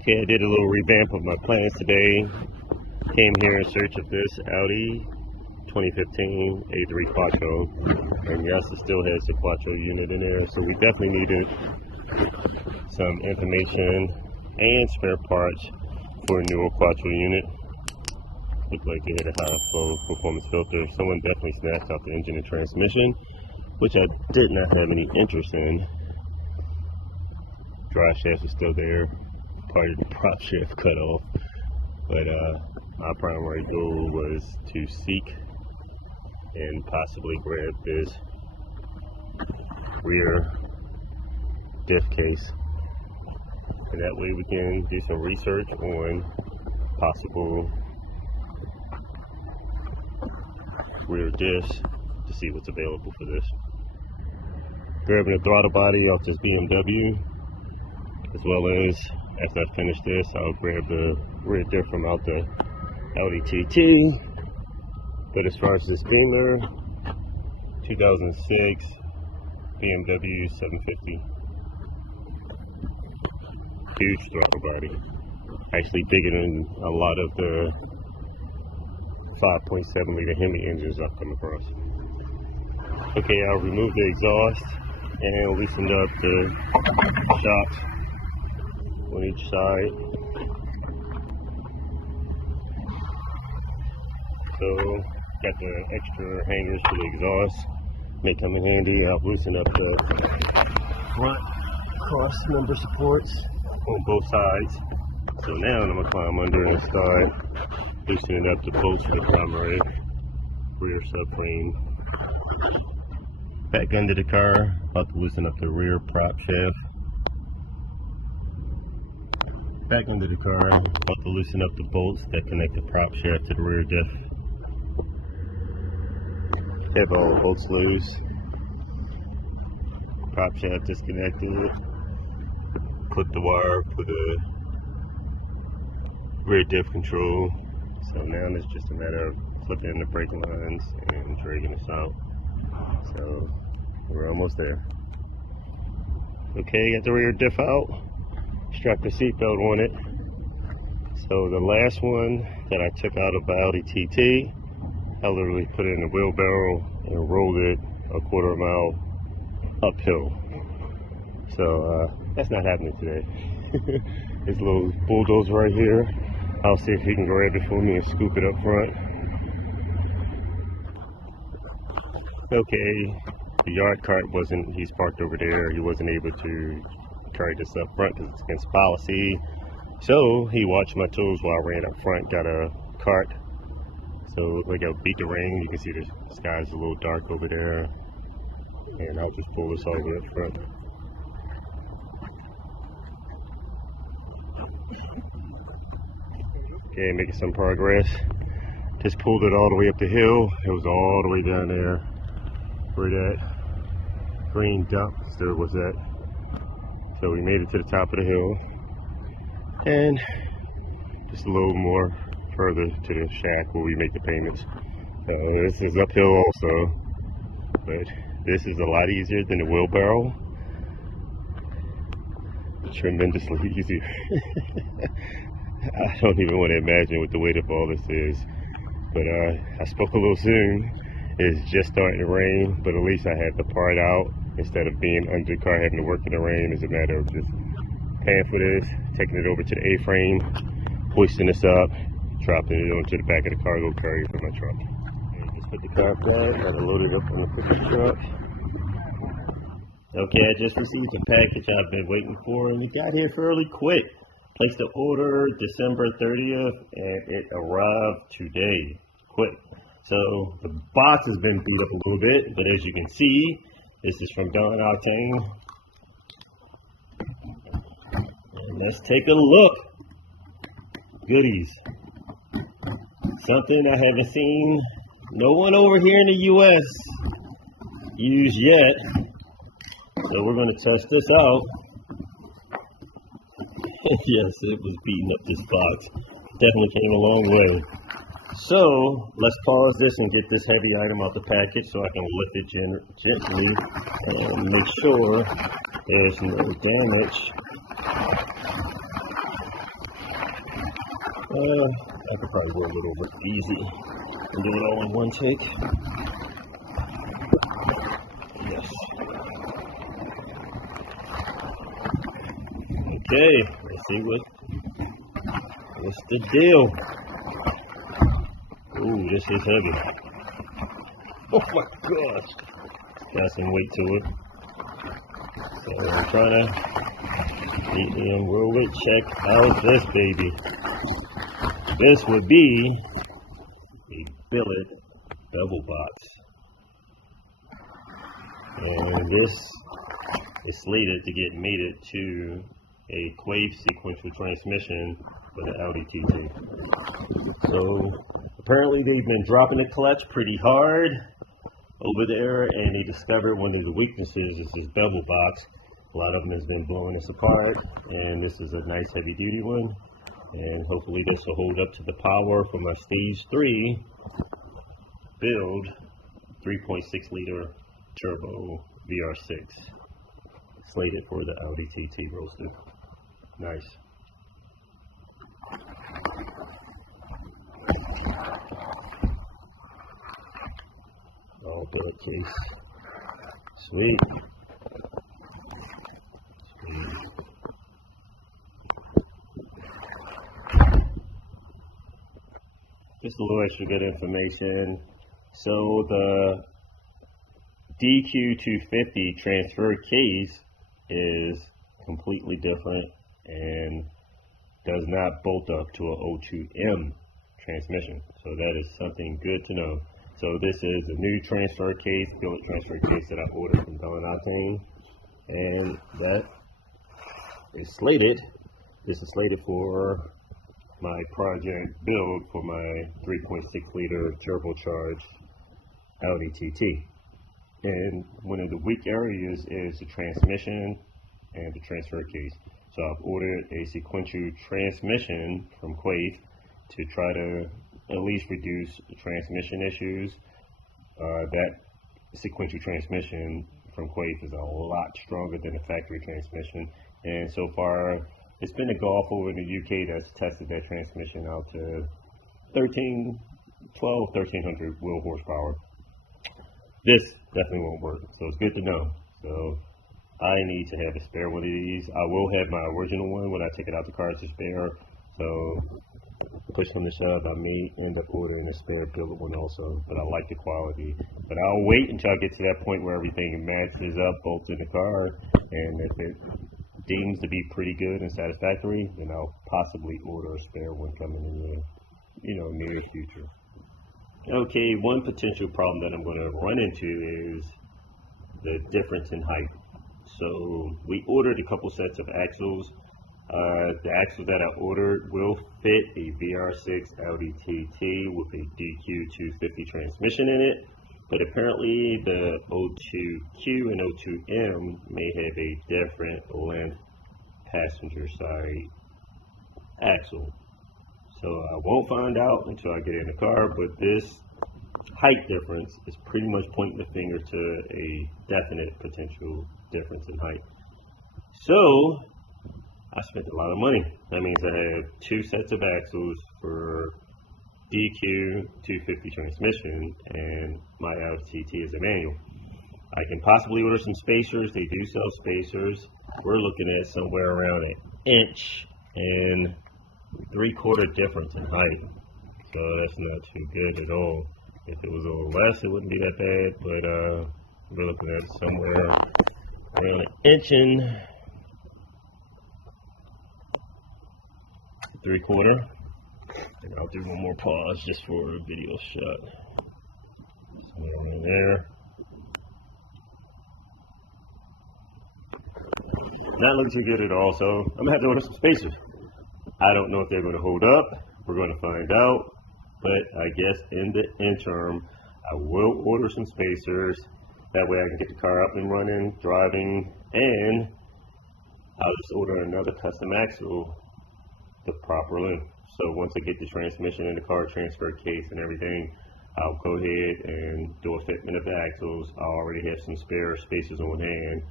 Okay, I did a little revamp of my plans today. Came here in search of this Audi 2015 A3 Quattro, and yes, it still has the Quattro unit in there, so we definitely needed some information and spare parts for a newer Quattro unit. Looked like it had a high flow performance filter. Someone definitely snatched out the engine and transmission, which I did not have any interest in. Drive shaft is still there, part of the prop shaft cut off, but my primary goal was to seek and possibly grab this rear diff case, and that way we can do some research on possible rear diffs to see what's available for this. Grabbing the throttle body off this BMW, as well as after I finish this, I'll grab the rear diff from out the Audi TT. But as far as this Beamer, 2006 BMW 750, huge throttle body, actually bigger than a lot of the 5.7 liter Hemi engines I've come across. Okay, I'll remove the exhaust and loosen up the shocks on each side. So, got the extra hangers for the exhaust, may come in handy. I'll loosen up the front cross member supports on both sides. So now I'm going to climb under and start loosening up the bolts for the primary rear subframe. Back under the car, about to loosen up the rear prop shaft. Back under the car, about to loosen up the bolts that connect the prop shaft to the rear diff. Have all the bolts loose. Prop shaft disconnected. Clip the wire for the rear diff control. So now it's just a matter of flipping in the brake lines and dragging this out. So we're almost there. Okay, got the rear diff out. Strapped the seatbelt on it. So the last one that I took out of the Audi TT, I literally put it in the wheelbarrow and rolled it a quarter mile uphill. So that's not happening today. This little bulldozer right here, I'll see if he can grab it for me and scoop it up front. Okay, the yard cart he's parked over there, he wasn't able to carry this up front because it's against policy. So he watched my tools while I ran up front, got a cart. So like I beat the rain, you can see the sky's a little dark over there, and I'll just pull this all the way up front. Okay, making some progress. Just pulled it all the way up the hill. It was all the way down there where that green dump still was at. So we made it to the top of the hill, and just a little more further to the shack where we make the payments. This is uphill also, but this is a lot easier than the wheelbarrow. Tremendously easier. I don't even want to imagine what the weight of all this is. But I spoke a little soon. It's just starting to rain, but at least I have the part out instead of being under the car having to work in the rain. It's a matter of just paying for this, taking it over to the A-frame, hoisting this up, dropping it onto the back of the cargo carrier for my truck. And just put the car back, got to load it up on the pickup truck. Okay, I just received a package I've been waiting for, and it got here fairly quick. Placed the order December 30th, and it arrived today. Quick. So the box has been beat up a little bit, but as you can see, this is from Don Octane. And let's take a look. Goodies. Something I haven't seen no one over here in the US use yet. So we're going to test this out. Yes, it was beating up this box. Definitely came a long way. So let's pause this and get this heavy item out the package so I can lift it gently and make sure there's no damage I could probably roll it over easy and do it all in one take. Yes. Okay, let's see what's the deal. Ooh, this is heavy. Oh my gosh. Got some weight to it. So I'm trying to get in real weight. Check out this baby. This would be a billet bevel box. And this is slated to get mated to a Quaife sequential transmission for the Audi TT. So apparently they've been dropping the clutch pretty hard over there, and they discovered one of the weaknesses is this bevel box. A lot of them has been blowing this apart, and this is a nice heavy duty one, and hopefully this will hold up to the power for my stage 3 build 3.6 liter turbo VR6 slated for the Audi TT Roadster. Nice. All bullet case. Sweet. Just a little extra good information. So the DQ250 transfer case is completely different and does not bolt up to an O2M transmission. So that is something good to know. So this is a new transfer case, billet transfer case that I ordered from Octane, and that is slated. This is slated for my project build for my 3.6 liter turbocharged Audi TT. And one of the weak areas is the transmission and the transfer case. So I've ordered a sequential transmission from Quaife to try to at least reduce the transmission issues. That sequential transmission from Quaife is a lot stronger than the factory transmission, and so far it's been a Golf over in the UK that's tested that transmission out to 1300 wheel horsepower. This definitely won't work, so it's good to know. So I need to have a spare one of these. I will have my original one when I take it out the car as a spare. So push from the shove, I may end up ordering a spare billet one also, but I like the quality. But I'll wait until I get to that point where everything matches up both in the car, and if it deems to be pretty good and satisfactory, then I'll possibly order a spare one coming in the near future. Okay, one potential problem that I'm going to run into is the difference in height. So we ordered a couple sets of axles. The axle that I ordered will fit a VR6 Audi TT with a DQ250 transmission in it, but apparently the O2Q and O2M may have a different length passenger side axle. So I won't find out until I get in the car, but this height difference is pretty much pointing the finger to a definite potential difference in height. So I spent a lot of money. That means I have 2 sets of axles for DQ250 transmission, and my Audi TT is a manual. I can possibly order some spacers. They do sell spacers. We're looking at somewhere around 1.75 inch difference in height. So that's not too good at all. If it was a little less, it wouldn't be that bad, but we're looking at somewhere around 1.75 inches. And I'll do one more pause just for a video shot. Somewhere around there. Not looking too good at all, so I'm gonna have to order some spacers. I don't know if they're gonna hold up. We're gonna find out. But I guess in the interim, I will order some spacers. That way I can get the car up and running, driving, and I'll just order another custom axle the proper length. So once I get the transmission in the car, transfer case and everything, I'll go ahead and do a fitment of the axles. I already have some spare spacers on hand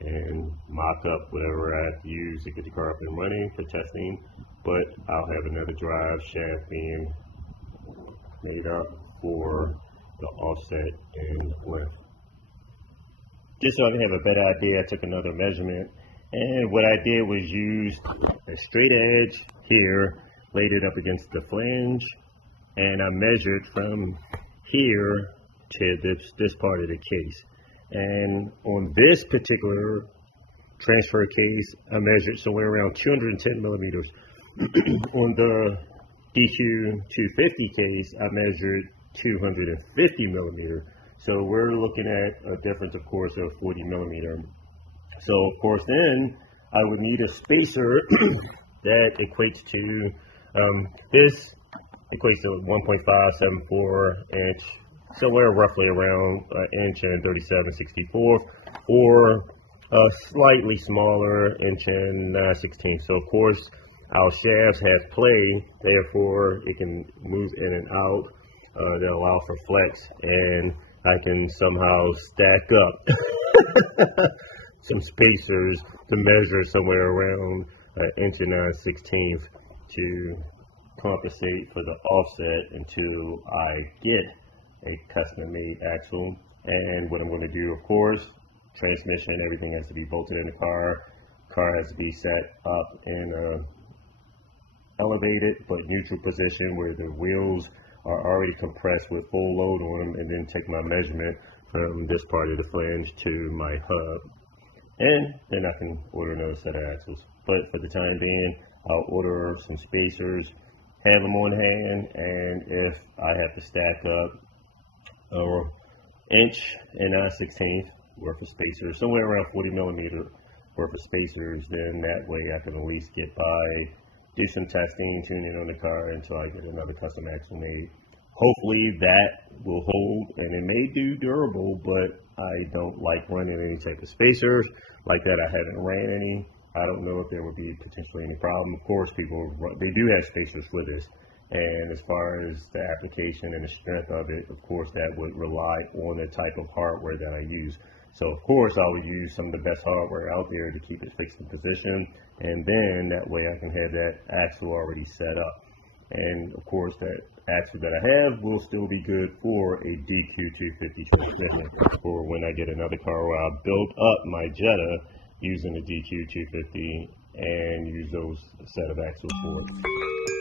and mock up whatever I have to use to get the car up and running for testing. but I'll have another drive shaft being made up for the offset and length. Just so I can have a better idea, I took another measurement, and what I did was use a straight edge here, laid it up against the flange, and I measured from here to this part of the case. And on this particular transfer case, I measured somewhere around 210 millimeters. On the DQ 250 case, I measured 250 millimeter. So we're looking at a difference, of course, of 40 millimeter. So of course, then I would need a spacer that equates to this equates to 1.574 inch, somewhere roughly around an inch and 37/64, or a slightly smaller inch and 9/16. So of course, our shafts have play, therefore it can move in and out. That allow for flex, and I can somehow stack up some spacers to measure somewhere around an inch and 9/16 to compensate for the offset until I get a custom-made axle. And what I'm going to do, of course, transmission, everything has to be bolted in the car. Car has to be set up in a elevated but neutral position where the wheels are already compressed with full load on them, and then take my measurement from this part of the flange to my hub, and then I can order another set of axles. But for the time being, I'll order some spacers, have them on hand, and if I have to stack up an inch and 9/16 worth of spacers, somewhere around 40 millimeter worth of spacers, then that way I can at least get by, do some testing, tuning on the car until I get another custom axle made. Hopefully that will hold, and it may do durable, but I don't like running any type of spacers like that. I haven't ran any. I don't know if there would be potentially any problem. Of course, they do have spacers for this, and as far as the application and the strength of it, of course, that would rely on the type of hardware that I use. So of course I would use some of the best hardware out there to keep it fixed in position, and then that way I can have that axle already set up. And of course that axle that I have will still be good for a DQ 250 transmission for when I get another car where I'll build up my Jetta using the DQ 250 and use those set of axles for it.